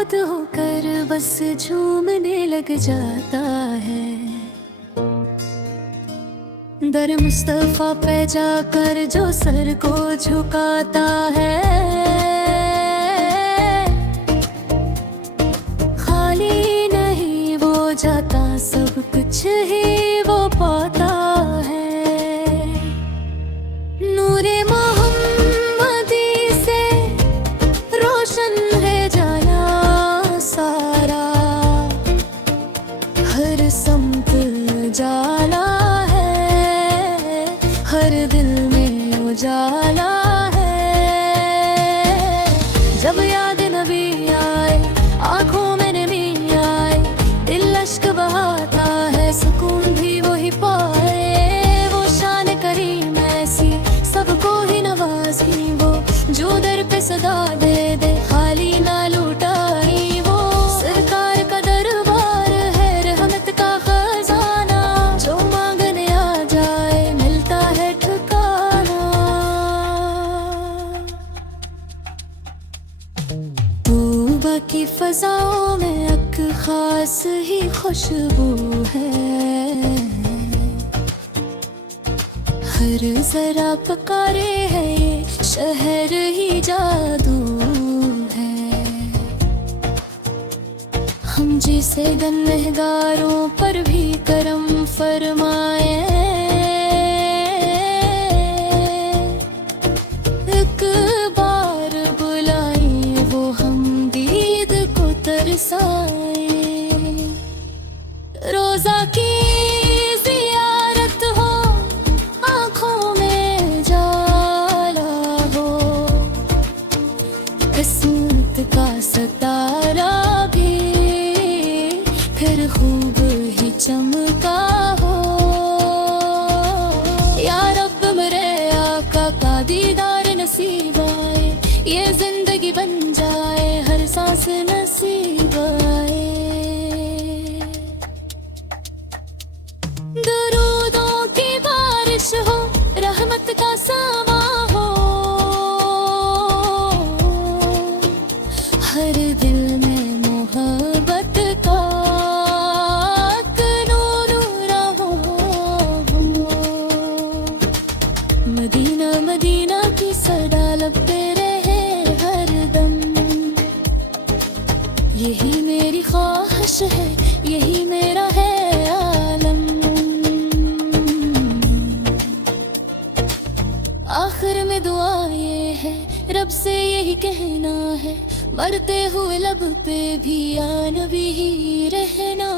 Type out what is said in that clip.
خود ہو کر بس جھومنے لگ جاتا ہے، در مصطفیٰ پہ جا کر جو سر کو جھکاتا ہے، خالی نہیں وہ جاتا، سب کچھ ہی وہ پاتا ہے۔ نور محمدی سے روشن ہے جانا سارا، ہر سمت جالا ہے، ہر دل میں اجالا ہے۔ جب یاد نبی آئے آنکھوں میں نمی آئے، دل اشک بہاتا ہے، سکون بھی وہی پائے۔ وہ شان کریم ایسی سب کو ہی نوازی، وہ جو در پہ صدا دے دے خالی نہ لوٹائی۔ وہ سرکار کا دربار ہے، رحمت کا خزانہ، جو مانگنے آ جائے ملتا ہے ٹھکانہ۔ طوبہ کی فضاؤں میں ایک خاص ہی خوشبو ہے، ہر ذرا پکارے ہے یہ شہر ہی جادو ہے۔ ہم جسے گنہگاروں پر بھی کرم فرمائے، ایک بار بلائیں وہ ہم دید کو ترسائیں۔ روزہ کی زیارت ہو، آنکھوں میں جالا ہو، قسمت کا ستارہ بھی پھر خوب ہی چمکا ہو۔ یا رب میرے آقا کا دیدار نصیب آئے، یہ زندگی بن جائے ہر سانس نصیب آئے۔ درودوں کی بارش ہو، رحمت کا ساما ہو، ہر دل میں محبت کا نور رہو۔ مدینہ مدینہ کی صدا لب پہ رہے ہر دم، یہی میری خواہش ہے، یہی میرا ہے عالم۔ آخر میں دعا یہ ہے، رب سے یہی کہنا ہے، مرتے ہوئے لب پہ بھی یا نبی ہی رہنا۔